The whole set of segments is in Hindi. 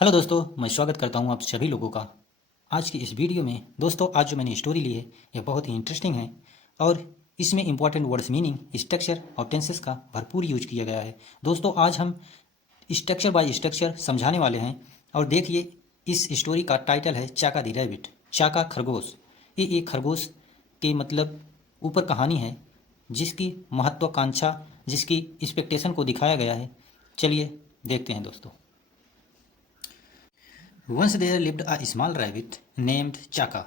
हेलो दोस्तों, मैं स्वागत करता हूं आप सभी लोगों का आज की इस वीडियो में। दोस्तों, आज जो मैंने स्टोरी ली है ये बहुत ही इंटरेस्टिंग है और इसमें इंपॉर्टेंट वर्ड्स, मीनिंग, स्ट्रक्चर और टेंसेस का भरपूर यूज किया गया है। दोस्तों, आज हम स्ट्रक्चर बाय स्ट्रक्चर समझाने वाले हैं। और देखिए, इस स्टोरी का टाइटल है चाका दी रैबिट, चाका खरगोश। ये एक खरगोश के मतलब ऊपर कहानी है जिसकी महत्वाकांक्षा, जिसकी एक्सपेक्टेशन को दिखाया गया है। चलिए देखते हैं दोस्तों। Once there lived a small rabbit named Chaka.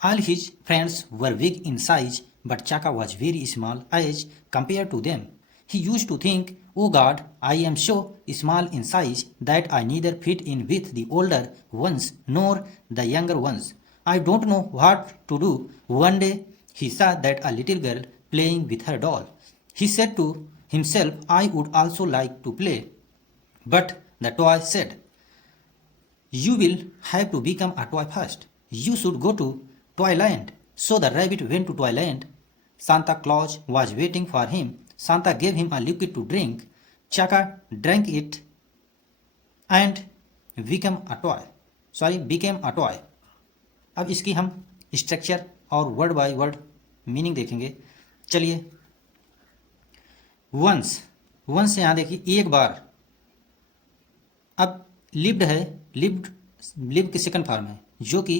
All his friends were big in size, but Chaka was very small as compared to them. He used to think, "Oh God, I am so small in size that I neither fit in with the older ones nor the younger ones. I don't know what to do." One day he saw that a little girl playing with her doll. He said to himself, "I would also like to play." But the toy said, "You will have to become a toy first. You should go to Toyland." So the rabbit went to Toyland. Santa Claus was waiting for him. Santa gave him a liquid to drink. Chaka drank it and became a toy. अब इसकी हम स्ट्रक्चर और वर्ड बाय वर्ड मीनिंग देखेंगे। चलिए, वंस, वंस यहाँ देखिए एक बार। अब लिव्ड है, लिव की सेकंड फॉर्म है जो कि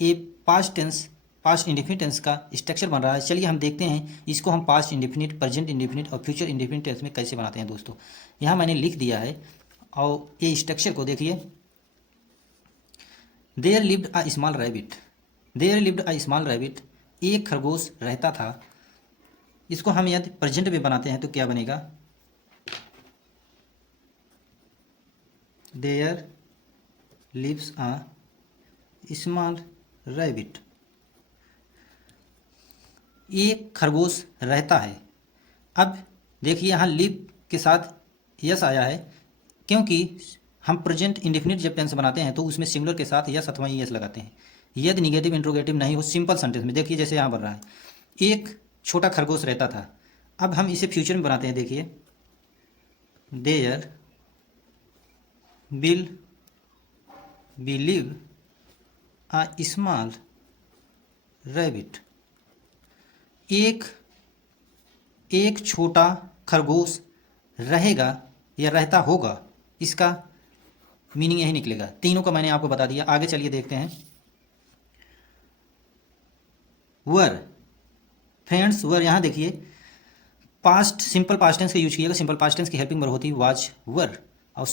a past tense, past indefinite tense का स्ट्रक्चर बन रहा है। चलिए हम देखते हैं इसको हम पास्ट इंडेफिनिट, प्रेजेंट इंडेफिनिट और फ्यूचर इंडेफिनिट टेंस में कैसे बनाते हैं। दोस्तों, यहाँ मैंने लिख दिया है और ये स्ट्रक्चर को देखिए। There lived a small rabbit, there lived a small rabbit, एक खरगोश रहता था। इसको हम यदि प्रेजेंट में बनाते हैं तो क्या बनेगा? There lives a small rabbit, एक खरगोश रहता है। अब देखिए यहाँ लिव के साथ यस आया है क्योंकि हम प्रेजेंट इंडेफिनिट जब टेंस बनाते हैं तो उसमें सिंगुलर के साथ यस अथवा यस लगाते हैं। यदि निगेटिव इंट्रोगेटिव नहीं हो सिंपल सेंटेंस में, देखिए जैसे यहाँ बन रहा है, एक छोटा खरगोश रहता था। अब हम इसे फ्यूचर में बनाते हैं। देखिए, there will be live a small rabbit, एक छोटा खरगोश रहेगा या रहता होगा। इसका मीनिंग यही निकलेगा। तीनों का मैंने आपको बता दिया। आगे चलिए देखते हैं। वर, फ्रेंड्स, वर यहाँ देखिए पास्ट, सिंपल पास्ट टेंस का यूज किएगा। सिंपल पास्ट टेंस की हेल्पिंग वर्ब होती है वाज, वर, और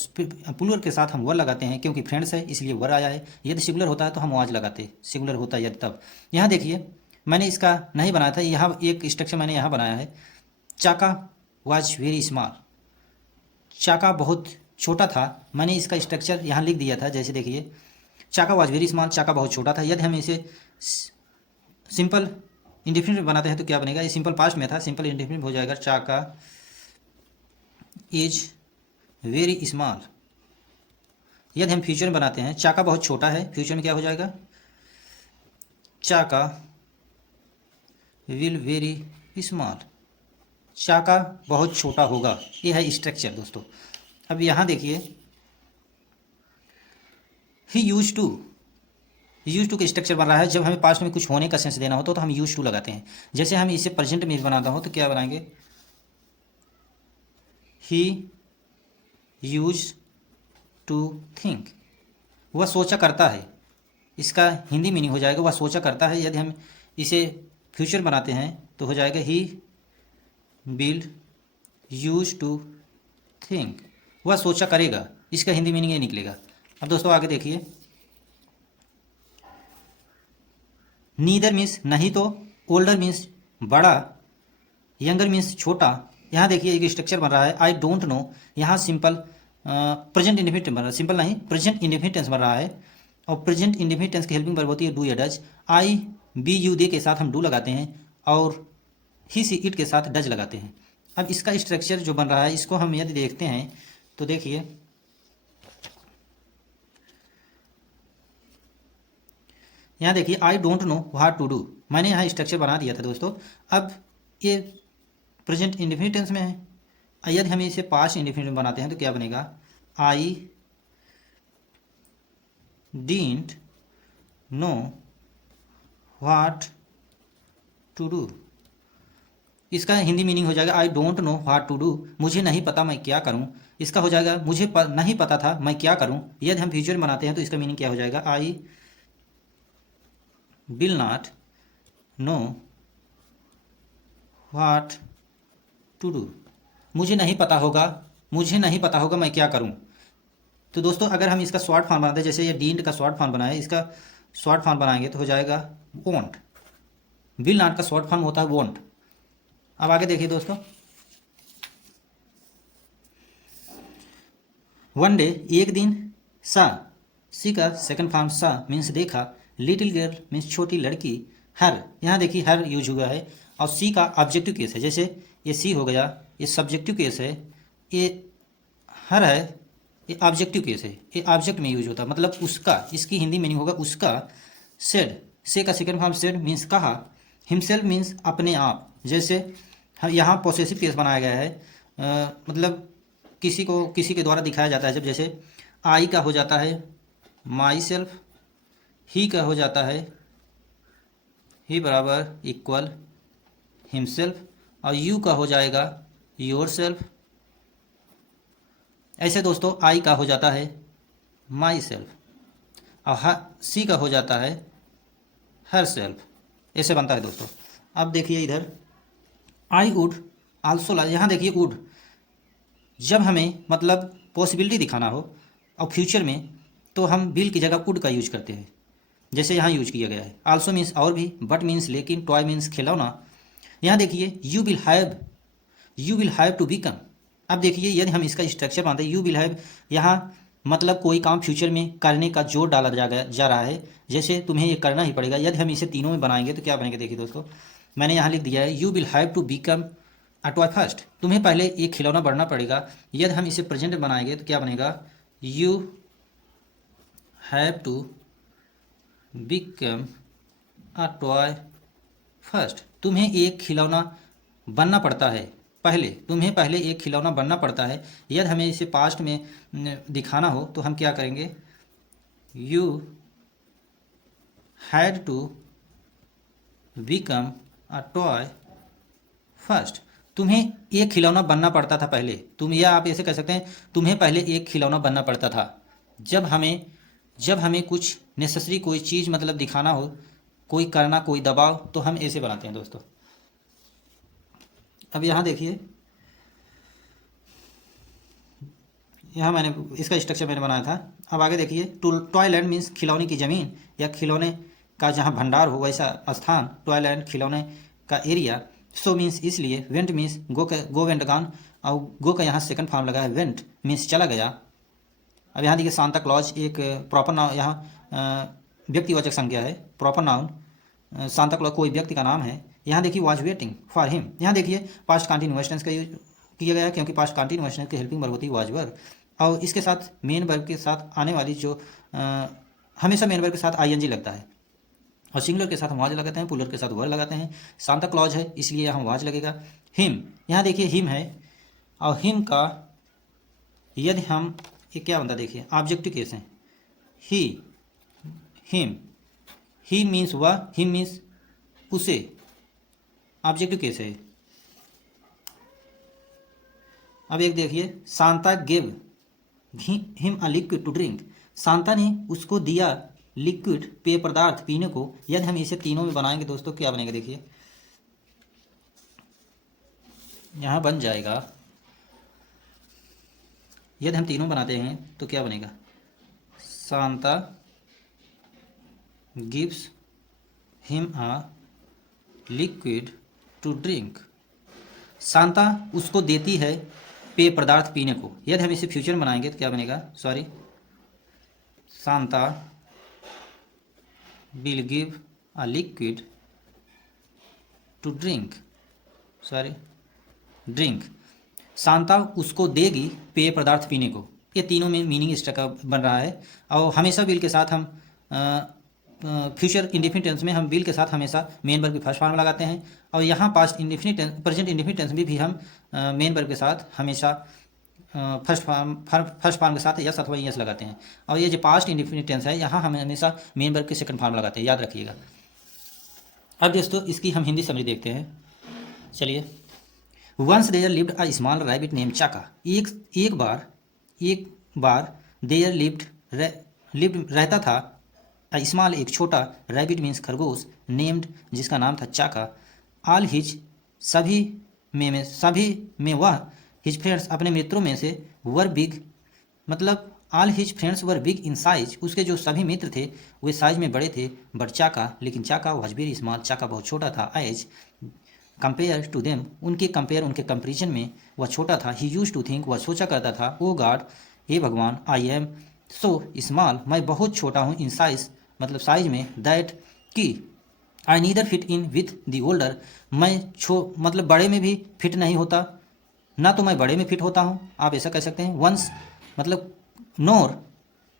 प्लूरल के साथ हम वर लगाते हैं क्योंकि फ्रेंड्स है इसलिए वर आया है। यदि सिंगुलर होता है तो हम वाज लगाते, सिंगुलर होता है यदि तब। यहाँ देखिए मैंने इसका नहीं बनाया था, यहाँ एक स्ट्रक्चर मैंने यहाँ बनाया है। चाका वाज वेरी स्मॉल, चाका बहुत छोटा था। मैंने इसका स्ट्रक्चर यहाँ लिख दिया था। जैसे देखिए, चाका वाज वेरी स्मॉल, चाका बहुत छोटा था। यदि हम इसे सिंपल इंडेफिनिट में बनाते हैं तो क्या बनेगा? ये सिंपल पास्ट में था, सिंपल इंडेफिनिट हो जाएगा चाका इज वेरी स्मॉल। यदि हम फ्यूचर में बनाते हैं, चाका बहुत छोटा है, फ्यूचर में क्या हो जाएगा? चाका विल वेरी स्मॉल, चाका बहुत छोटा होगा। ये है स्ट्रक्चर दोस्तों। अब यहाँ देखिए, ही यूज टू का स्ट्रक्चर बन रहा है। जब हमें पास्ट में कुछ होने का सेंस देना हो तो हम यूज टू लगाते हैं। जैसे हम इसे प्रेजेंट में बनाता हो तो क्या बनाएंगे? ही यूज टू थिंक, वह सोचा करता है। इसका हिंदी मीनिंग हो जाएगा वह सोचा करता है। यदि हम इसे फ्यूचर बनाते हैं तो हो जाएगा he will use to think, वह सोचा करेगा। इसका हिंदी मीनिंग ये निकलेगा। अब दोस्तों आगे देखिए, नीदर मीन्स नहीं तो, ओल्डर मीन्स बड़ा, यंगर मीन्स छोटा। यहाँ देखिए एक स्ट्रक्चर बन रहा है आई डोंट नो। यहाँ सिंपल प्रेजेंट इंडेफिनिट बन रहा है, सिंपल नहीं प्रेजेंट इंडेफिनिट टेंस बन रहा है। और प्रेजेंट इंडेफिनिट टेंस की हेल्पिंग वर्ब होती है डू या does. I we you they के साथ हम डू लगाते हैं और ही सी इट के साथ डज लगाते हैं। अब इसका स्ट्रक्चर जो बन रहा है इसको हम यदि देखते हैं तो देखिए, यहाँ देखिए I don't know what to do, मैंने यहाँ स्ट्रक्चर बना दिया था दोस्तों। अब ये प्रेजेंट इंडेफिनिट टेंस में है। यदि हम इसे पास्ट इंडेफिनिट में बनाते हैं तो क्या बनेगा? I didn't know what to do. इसका हिंदी मीनिंग हो जाएगा I don't know what to do, मुझे नहीं पता मैं क्या करूं। इसका हो जाएगा मुझे नहीं पता था मैं क्या करूं। यदि हम फ्यूचर में बनाते हैं तो इसका मीनिंग क्या हो जाएगा, I will not know what to do, मुझे नहीं पता होगा, मुझे नहीं पता होगा मैं क्या करूं। तो दोस्तों अगर हम इसका शॉर्ट फॉर्म बनाते हैं, जैसे ये डींट का शॉर्ट फॉर्म बनाए, इसका शॉर्ट फॉर्म बनाएंगे तो हो जाएगा वोंट। विल नॉट का शॉर्ट फॉर्म होता है वोंट। अब आगे देखिए दोस्तों, वन डे एक दिन, सा सी का सेकंड फॉर्म सा मीन्स देखा, लिटिल गर्ल मीन्स छोटी लड़की, हर यहाँ देखिए हर यूज हुआ है और सी का ऑब्जेक्टिव केस है। जैसे ये सी हो गया, ये सब्जेक्टिव केस है, ये हर है, ये ऑब्जेक्टिव केस है, ये ऑब्जेक्ट में यूज होता है, मतलब उसका, इसकी हिंदी मीनिंग होगा उसका। सेड, से का सेकंड फॉर्म सेड मीन्स कहा, हिमसेल्फ मीन्स अपने आप। जैसे यहाँ पॉसेसिव केस बनाया गया है, मतलब किसी को किसी के द्वारा दिखाया जाता है। जब जैसे आई का हो जाता है माई सेल्फ, ही का हो जाता है ही बराबर इक्वल हिमसेल्फ, और यू का हो जाएगा योर सेल्फ। ऐसे दोस्तों आई का हो जाता है माई सेल्फ और सी का हो जाता है हर सेल्फ। ऐसे बनता है दोस्तों। अब देखिए इधर आई वुड आल्सो, यहाँ देखिए वुड, जब हमें मतलब पॉसिबिलिटी दिखाना हो और फ्यूचर में, तो हम विल की जगह वुड का यूज करते हैं, जैसे यहाँ यूज किया गया है। आल्सो मीन्स और भी, बट मीन्स लेकिन, टॉय मीन्स खिलौना। यहाँ देखिए you will have to become. अब देखिए यदि हम इसका स्ट्रक्चर मानते हैं, यू विल हैव, यहाँ मतलब कोई काम फ्यूचर में करने का जोर डाला जा रहा है, जैसे तुम्हें ये करना ही पड़ेगा। यदि हम इसे तीनों में बनाएंगे तो क्या बनेगा, देखिए दोस्तों मैंने यहाँ लिख दिया है you will have to become a toy first, तुम्हें पहले एक खिलौना बढ़ना पड़ेगा। यदि हम इसे प्रेजेंट में बनाएंगे तो क्या बनेगा, you have to become a toy first, तुम्हें एक खिलौना बनना पड़ता है पहले, तुम्हें पहले एक खिलौना बनना पड़ता है। यदि हमें इसे पास्ट में दिखाना हो तो हम क्या करेंगे, you had to become a toy first, तुम्हें एक खिलौना बनना पड़ता था पहले। तुम, या आप ऐसे कह सकते हैं तुम्हें पहले एक खिलौना बनना पड़ता था। जब हमें कुछ नेसेसरी कोई चीज़ मतलब दिखाना हो, कोई करना, कोई दबाव, तो हम ऐसे बनाते हैं दोस्तों। अब यहाँ देखिए, यहाँ मैंने इसका स्ट्रक्चर मैंने बनाया था। अब आगे देखिए, टॉयलैंड मीन्स खिलौने की ज़मीन या खिलौने का जहाँ भंडार हो वैसा स्थान, टॉयलैंड खिलौने का एरिया। सो मीन्स इसलिए, went means go went gone, और गो का यहाँ सेकंड फॉर्म लगा है, वेंट मीन्स चला गया। अब यहाँ देखिए सांता क्लॉज एक प्रॉपर नाउन, यहाँ व्यक्तिवाचक संज्ञा है, प्रॉपर नाउन। सांता क्लॉज कोई व्यक्ति का नाम है। यहाँ देखिए वॉज वेटिंग फॉर हिम, यहाँ देखिए पास्ट कंटिन्यूअस टेंस का यूज किया गया क्योंकि पास्ट कंटिन्यूअस टेंस की हेल्पिंग वर्ब होती है वॉज वर्ब, और इसके साथ मेन वर्ब के साथ आने वाली जो हमेशा मेन वर्ब के साथ आईएनजी लगता है, और सिंगुलर के साथ हम वाज लगाते हैं, प्लूरल के साथ वर लगाते हैं। सांता क्लॉज है इसलिए यहाँ वाज लगेगा। हिम, यहाँ देखिए हिम है, और हिम का यदि हम, ये क्या बनता है देखिए, ऑब्जेक्टिव केस है, ही, हिम, ही मीन्स वह, हिम मीन्स उसे, ऑब्जेक्टिव केस है। अब एक देखिए, Santa give him a liquid to drink, Santa ने उसको दिया लिक्विड, पेय पदार्थ पीने को। यदि हम इसे तीनों में बनाएंगे दोस्तों क्या बनेगा, देखिए यहाँ बन जाएगा, यदि हम तीनों बनाते हैं तो क्या बनेगा, Santa gives him a liquid to drink, Santa उसको देती है पेय पदार्थ पीने को। यदि हम इसे फ्यूचर में बनाएंगे तो क्या बनेगा, sorry, Santa will give a liquid to drink, sorry drink, Santa उसको देगी पेय पदार्थ पीने को। ये तीनों में मीनिंग इस तरह का बन रहा है। और हमेशा विल के साथ हम फ्यूचर इंडेफिनिट टेंस में हम विल के साथ हमेशा मेन वर्ब की फर्स्ट फॉर्म लगाते हैं, और यहाँ past indefinite tense, present indefinite tense में भी हम मेन वर्ब के साथ हमेशा फर्स्ट फॉर्म के साथ यस अथवा यस लगाते हैं। और ये जो पास्ट इंडेफिनिट टेंस है, यहाँ हम हमेशा मेन वर्ब के सेकंड फॉर्म लगाते हैं, याद रखिएगा। अब दोस्तों इसकी हम हिंदी समझ देखते हैं। चलिए। Once there lived a small rabbit name Chaka. एक बार देयर लिव्ड रहता था स्मॉल एक छोटा, रैबिट मीन्स खरगोश, नेम्ड जिसका नाम था चाका। ऑल हिज सभी में वह, हिज फ्रेंड्स अपने मित्रों में से, वर बिग मतलब all his friends were big in size, उसके जो सभी मित्र थे वे साइज में बड़े थे। बट चाका, लेकिन चाका वॉज वेरी स्मॉल, चाका बहुत छोटा था। एज कंपेयर टू देम, उनके कंपेरिजन में वह छोटा था। ही यूज टू थिंक, वह सोचा करता था, ओ गॉड, हे भगवान, आई एम सो स्मॉल, मैं बहुत छोटा हूँ, इन साइज मतलब साइज में, दैट कि I neither fit in with the older, मैं मतलब बड़े में भी फिट नहीं होता, ना तो मैं बड़े में फिट होता हूँ, आप ऐसा कह सकते हैं। वंस मतलब नोर,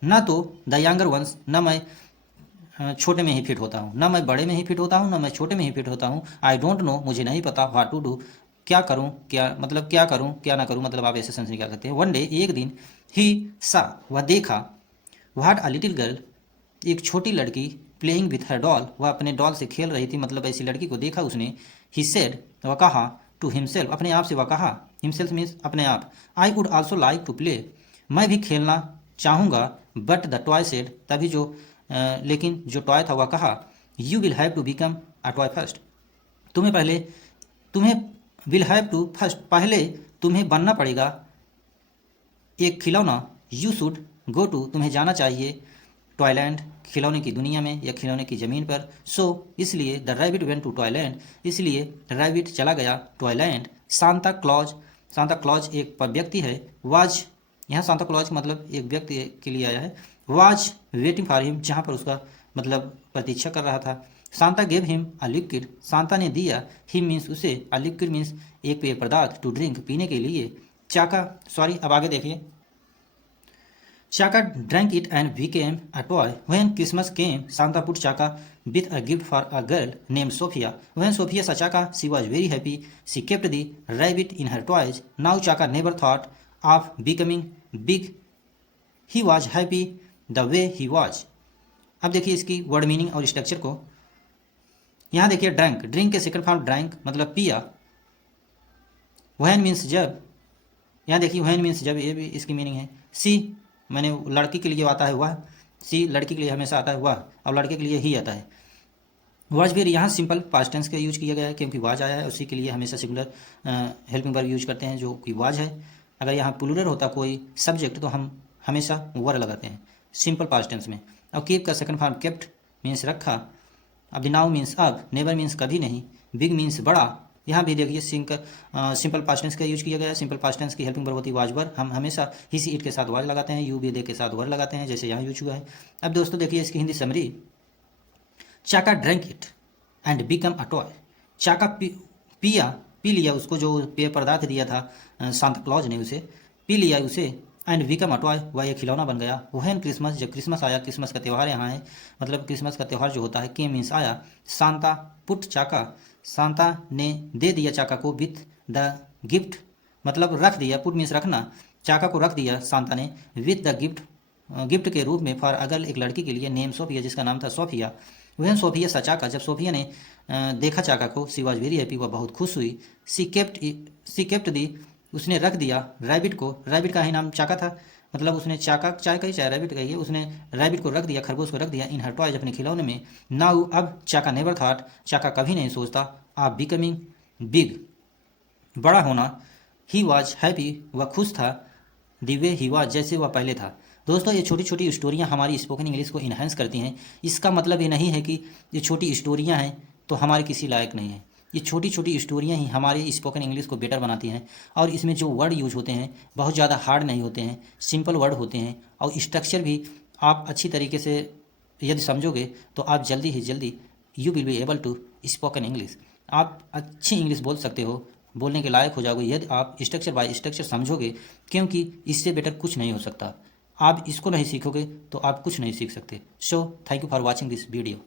ना तो द यंगर वंस, ना मैं छोटे में ही फिट होता हूँ, ना मैं बड़े में ही फिट होता हूँ, ना मैं छोटे में ही फिट होता हूँ। आई डोंट नो, मुझे नहीं पता, व्हाट टू डू, क्या करूँ, क्या करूँ क्या ना करूँ, मतलब आप ऐसे सेंस निकाल सकते हैं। वन डे, एक दिन, ही सा, वह देखा, व्हाट अ लिटिल गर्ल, एक छोटी लड़की, प्लेइंग विथ हर डॉल, वह अपने डॉल से खेल रही थी, मतलब ऐसी लड़की को देखा उसने। ही सेड, वह कहा, टू हिमसेल्फ, अपने आप से वह कहा, हिमसेल्फ मीन्स अपने आप, I would also like to play, मैं भी खेलना चाहूँगा। बट द टॉय सेड, तभी लेकिन जो टॉय था वह कहा, you will have to become a toy first, तुम्हें विल हैव टू फर्स्ट, पहले तुम्हें बनना पड़ेगा एक खिलौना। यू शुड गो टू, तुम्हें जाना चाहिए, टॉयलैंड, खिलौने की दुनिया में या खिलौने की ज़मीन पर। सो इसलिए the rabbit went to toyland, इसलिए रैबिट चला गया टॉयलैंड। सांता क्लॉज एक व्यक्ति है। वाज, यहाँ सांता क्लॉज मतलब एक व्यक्ति के लिए आया है। वाज वेटिंग फॉर हिम, जहाँ पर उसका मतलब प्रतीक्षा कर रहा था। Santa gave him a liquid, Santa ने दिया, हिम मीन्स उसे, अ लिक्विड मीन्स एक पेय पदार्थ, टू ड्रिंक पीने के लिए। अब आगे देखिए। Chaka drank it and became a toy. When Christmas came, Santa put Chaka with a gift for a girl named Sophia. When Sophia saw Chaka, she was very happy. She kept the rabbit in her toys. Now Chaka never thought of becoming big. He was happy the way he was. अब देखिए इसकी वर्ड मीनिंग और स्ट्रक्चर को। यहाँ देखिए ड्रैंक, ड्रिंक के सेकंड फॉर्म ड्रैंक मतलब पिया। वहन मीन्स जब, यहाँ देखिए वहन मीन्स जब, ये भी इसकी मीनिंग है। सी मैंने लड़की के लिए आता है वह, सी लड़की के लिए हमेशा आता है वह, और लड़के के लिए ही आता है। वाज भी यहाँ सिंपल पास्ट टेंस का यूज किया गया है, क्योंकि वाज आया है, उसी के लिए हमेशा सिंगुलर हेल्पिंग वर्ब यूज करते हैं जो कि वाज है। अगर यहाँ प्लूरल होता कोई सब्जेक्ट तो हम हमेशा वर लगाते हैं सिंपल पास्ट टेंस में। और कीप का सेकंड फॉर्म केप्ट मीन्स रखा, अब नाउ मीन्स अब, नेवर मीन्स कभी नहीं, बिग मीन्स बड़ा। यहाँ भी देखिए सिंपल पास्ट टेंस का यूज किया गया है। सिंपल पास्ट टेंस की हेल्पिंग वर्ब होती है वाज वर, हम हमेशा ही सी इट के साथ वाज लगाते हैं, यू बी दे के साथ वर लगाते हैं, जैसे यहाँ यूज हुआ है। अब दोस्तों देखिए इसकी हिंदी समरी। चाका drank it and become a toy, चाका पी लिया उसको, जो पेय पदार्थ दिया था सांता क्लॉज ने उसे, पी लिया उसे, एंड बिकम अ टॉय, वह एक खिलौना बन गया। वहन क्रिसमस, जब क्रिसमस आया, क्रिसमस का त्यौहार यहाँ है, मतलब क्रिसमस का त्यौहार जो होता है, के मीन्स आया। सांता पुट चाका, सांता ने दे दिया चाका को, विथ द गिफ्ट मतलब रख दिया, पुट मीन्स रखना, चाका को रख दिया सांता ने, विथ द गिफ्ट के रूप में, फॉर अगर एक लड़की के लिए, नेम सोफिया, जिसका नाम था सोफिया। वहन सोफिया सा चाका, जब सोफिया ने देखा चाका को, सी वॉज वेरी हैप्पी, वह बहुत खुश हुई। सी केप्ट दी, उसने रख दिया रैबिट को, रैबिट का ही नाम चाका था, मतलब उसने चाका चाय का ही चाहे रैबिट कहिए, उसने रैबिट को रख दिया, खरगोश को रख दिया, इन हर टॉयज, अपने खिलौने में। नाउ अब, चाका नेवर थॉट, चाका कभी नहीं सोचता, आप बिकमिंग बिग, बड़ा होना, ही वॉज हैप्पी, वह खुश था, दी वे ही वॉज, जैसे वह पहले था। दोस्तों ये छोटी छोटी स्टोरियाँ हमारी स्पोकन इंग्लिश को इन्हेंस करती हैं। इसका मतलब ये नहीं है कि ये छोटी स्टोरियाँ हैं तो हमारे किसी लायक नहीं हैं। ये छोटी छोटी स्टोरियाँ ही हमारे स्पोकन इंग्लिश को बेटर बनाती हैं, और इसमें जो वर्ड यूज होते हैं बहुत ज़्यादा हार्ड नहीं होते हैं, सिंपल वर्ड होते हैं, और स्ट्रक्चर भी आप अच्छी तरीके से यदि समझोगे तो आप जल्दी ही जल्दी you will be able to spoken English, आप अच्छी इंग्लिश बोल सकते हो, बोलने के लायक हो जाओगे यदि आप स्ट्रक्चर बाय स्ट्रक्चर समझोगे, क्योंकि इससे बेटर कुछ नहीं हो सकता। आप इसको नहीं सीखोगे तो आप कुछ नहीं सीख सकते। So thank you for watching this video.